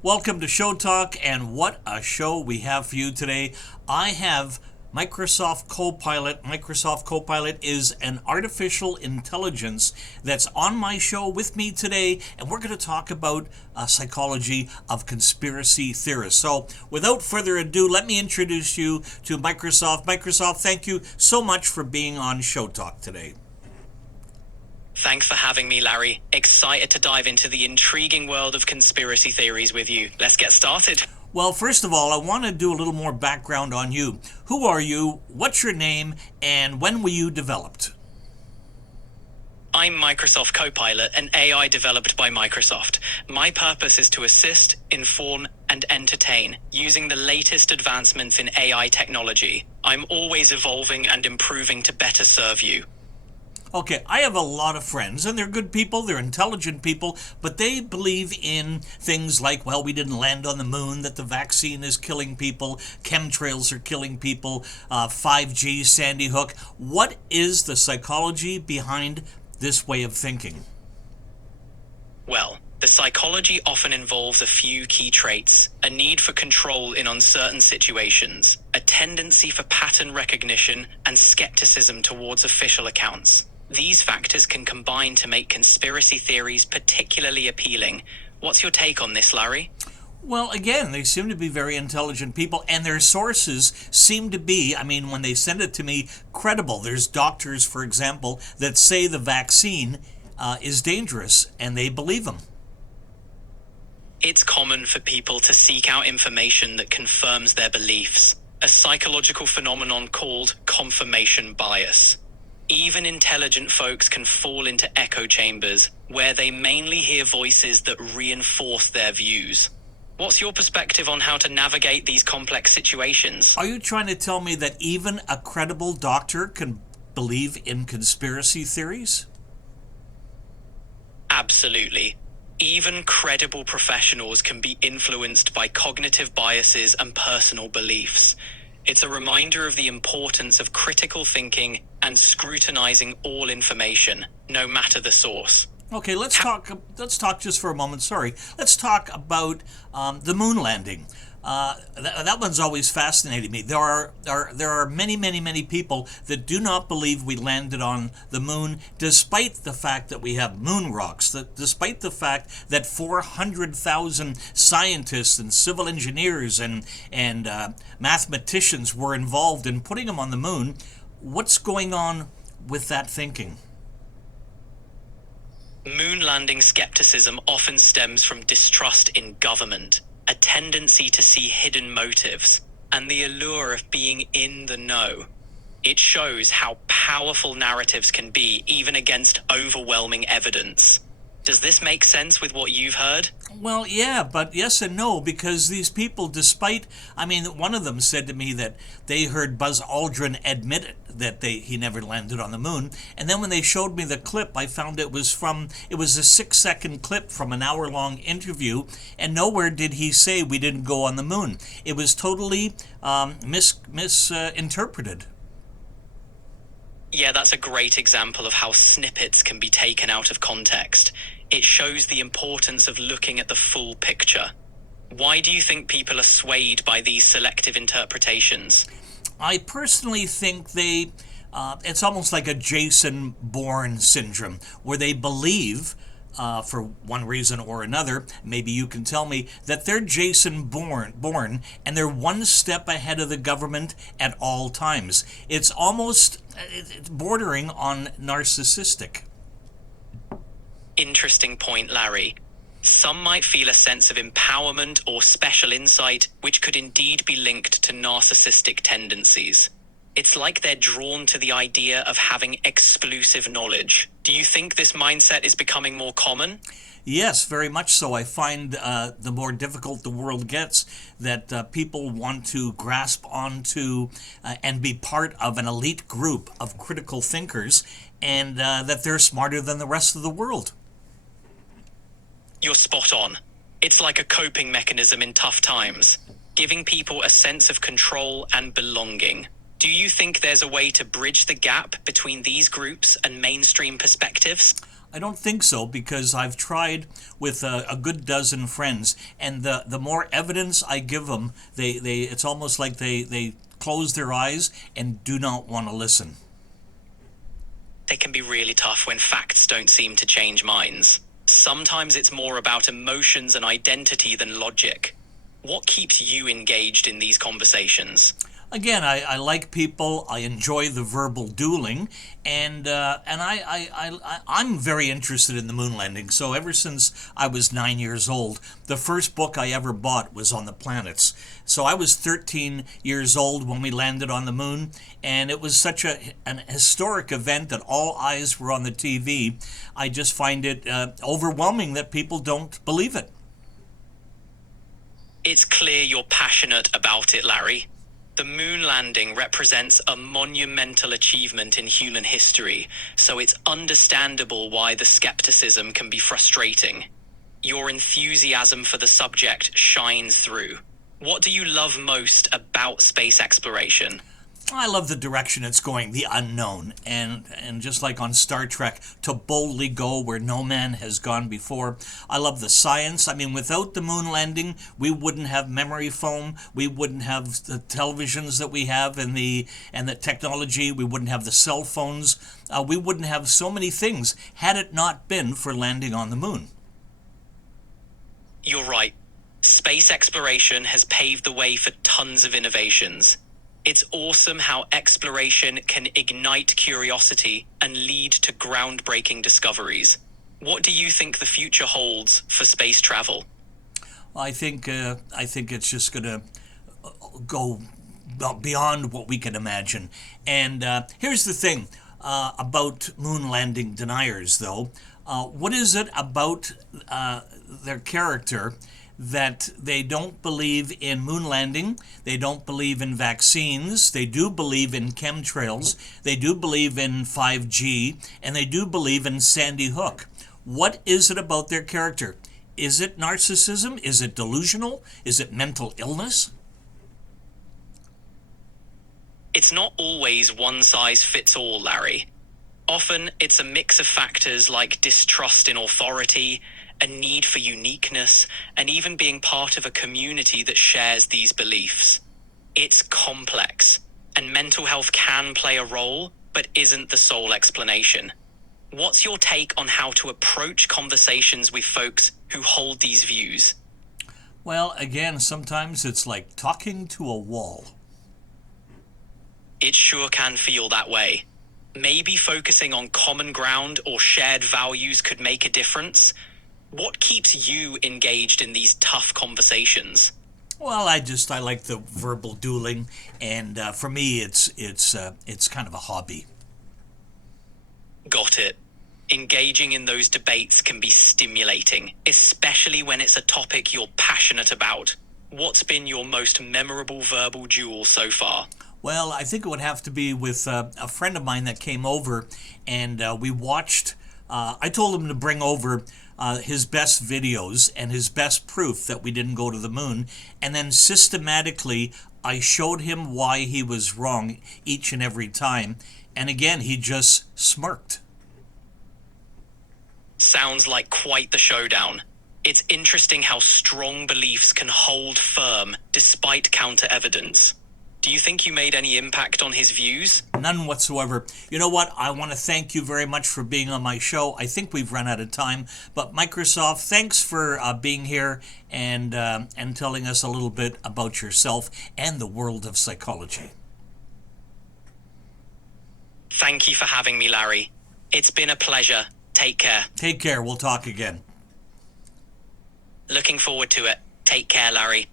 Welcome to ShowTalk, and what a show we have for you today. I have Microsoft Copilot. Microsoft Copilot is an artificial intelligence that's on my show with me today, and we're going to talk about psychology of conspiracy theorists. So, without further ado, let me introduce you to Microsoft. Microsoft, thank you so much for being on ShowTalk today. Thanks for having me, Larry. Excited to dive into the intriguing world of conspiracy theories with you. Let's get started. Well, first of all, I want to do a little more background on you. Who are you? What's your name? And when were you developed? I'm Microsoft Copilot, an AI developed by Microsoft. My purpose is to assist, inform, and entertain using the latest advancements in AI technology. I'm always evolving and improving to better serve you. Okay, I have a lot of friends, and they're good people, they're intelligent people, but they believe in things like, well, we didn't land on the moon, that the vaccine is killing people, chemtrails are killing people, 5G, Sandy Hook. What is the psychology behind this way of thinking? Well, the psychology often involves a few key traits: a need for control in uncertain situations, a tendency for pattern recognition, and skepticism towards official accounts. These factors can combine to make conspiracy theories particularly appealing. What's your take on this, Larry? Well, again, they seem to be very intelligent people, and their sources seem to be, when they send it to me, credible. There's doctors, for example, that say the vaccine is dangerous, and they believe them. It's common for people to seek out information that confirms their beliefs, a psychological phenomenon called confirmation bias. Even intelligent folks can fall into echo chambers where they mainly hear voices that reinforce their views. What's your perspective on how to navigate these complex situations? Are you trying to tell me that even a credible doctor can believe in conspiracy theories? Absolutely. Even credible professionals can be influenced by cognitive biases and personal beliefs. It's a reminder of the importance of critical thinking and scrutinizing all information, no matter the source. Okay, let's talk just for a moment. Sorry. Let's talk about the moon landing. That one's always fascinated me. There are many people that do not believe we landed on the moon, despite the fact that we have moon rocks, despite the fact that 400,000 scientists and civil engineers and mathematicians were involved in putting them on the moon. What's going on with that thinking? Moon landing skepticism often stems from distrust in government, a tendency to see hidden motives, and the allure of being in the know. It shows how powerful narratives can be, even against overwhelming evidence. Does this make sense with what you've heard? Well, yeah, but yes and no, because these people, one of them said to me that they heard Buzz Aldrin admit that he never landed on the moon, and then when they showed me the clip, I found it was a 6-second clip from an hour-long interview, and nowhere did he say we didn't go on the moon. It was totally misinterpreted. Yeah, that's a great example of how snippets can be taken out of context. It shows the importance of looking at the full picture. Why do you think people are swayed by these selective interpretations? I personally think it's almost like a Jason Bourne syndrome, where they believe, for one reason or another, maybe you can tell me, that they're Jason Bourne, and they're one step ahead of the government at all times. It's bordering on narcissistic. Interesting point, Larry. Some might feel a sense of empowerment or special insight, which could indeed be linked to narcissistic tendencies. It's like they're drawn to the idea of having exclusive knowledge. Do you think this mindset is becoming more common? Yes, very much so. I find the more difficult the world gets, that people want to grasp onto and be part of an elite group of critical thinkers, and that they're smarter than the rest of the world. You're spot on. It's like a coping mechanism in tough times, giving people a sense of control and belonging. Do you think there's a way to bridge the gap between these groups and mainstream perspectives? I don't think so, because I've tried with a good dozen friends, and the more evidence I give them, they it's almost like they close their eyes and do not want to listen. They can be really tough when facts don't seem to change minds. Sometimes it's more about emotions and identity than logic. What keeps you engaged in these conversations? Again, I like people. I enjoy the verbal dueling, and I'm very interested in the moon landing. So ever since I was 9 years old, the first book I ever bought was on the planets. So I was 13 years old when we landed on the moon, and it was such an historic event that all eyes were on the TV. I just find it overwhelming that people don't believe it. It's clear you're passionate about it, Larry. The moon landing represents a monumental achievement in human history, so it's understandable why the skepticism can be frustrating. Your enthusiasm for the subject shines through. What do you love most about space exploration? I love the direction it's going, the unknown, and just like on Star Trek, to boldly go where no man has gone before. I love the science. I mean, without the moon landing, we wouldn't have memory foam, we wouldn't have the televisions that we have, and the technology. We wouldn't have the cell phones. We wouldn't have so many things had it not been for landing on the moon. You're right. Space exploration has paved the way for tons of innovations. It's awesome how exploration can ignite curiosity and lead to groundbreaking discoveries. What do you think the future holds for space travel? I think it's just going to go beyond what we can imagine. And here's the thing about moon landing deniers, though. What is it about their character that they don't believe in moon landing, they don't believe in vaccines, they do believe in chemtrails, they do believe in 5G, and they do believe in Sandy Hook? What is it about their character? Is it narcissism? Is it delusional? Is it mental illness? It's not always one size fits all, Larry. Often it's a mix of factors like distrust in authority, a need for uniqueness, and even being part of a community that shares these beliefs. It's complex, and mental health can play a role, but isn't the sole explanation. What's your take on how to approach conversations with folks who hold these views? Well, again, sometimes it's like talking to a wall. It sure can feel that way. Maybe focusing on common ground or shared values could make a difference. What keeps you engaged in these tough conversations? Well, I like the verbal dueling, and for me, it's kind of a hobby. Got it. Engaging in those debates can be stimulating, especially when it's a topic you're passionate about. What's been your most memorable verbal duel so far? Well, I think it would have to be with a friend of mine that came over, and we watched. I told him to bring over his best videos and his best proof that we didn't go to the moon, and then systematically I showed him why he was wrong each and every time, and again he just smirked. Sounds like quite the showdown. It's interesting how strong beliefs can hold firm despite counter-evidence. Do you think you made any impact on his views? None whatsoever. You know what? I want to thank you very much for being on my show. I think we've run out of time, but Microsoft, thanks for being here and telling us a little bit about yourself and the world of psychology. Thank you for having me, Larry. It's been a pleasure. Take care. Take care. We'll talk again. Looking forward to it. Take care, Larry.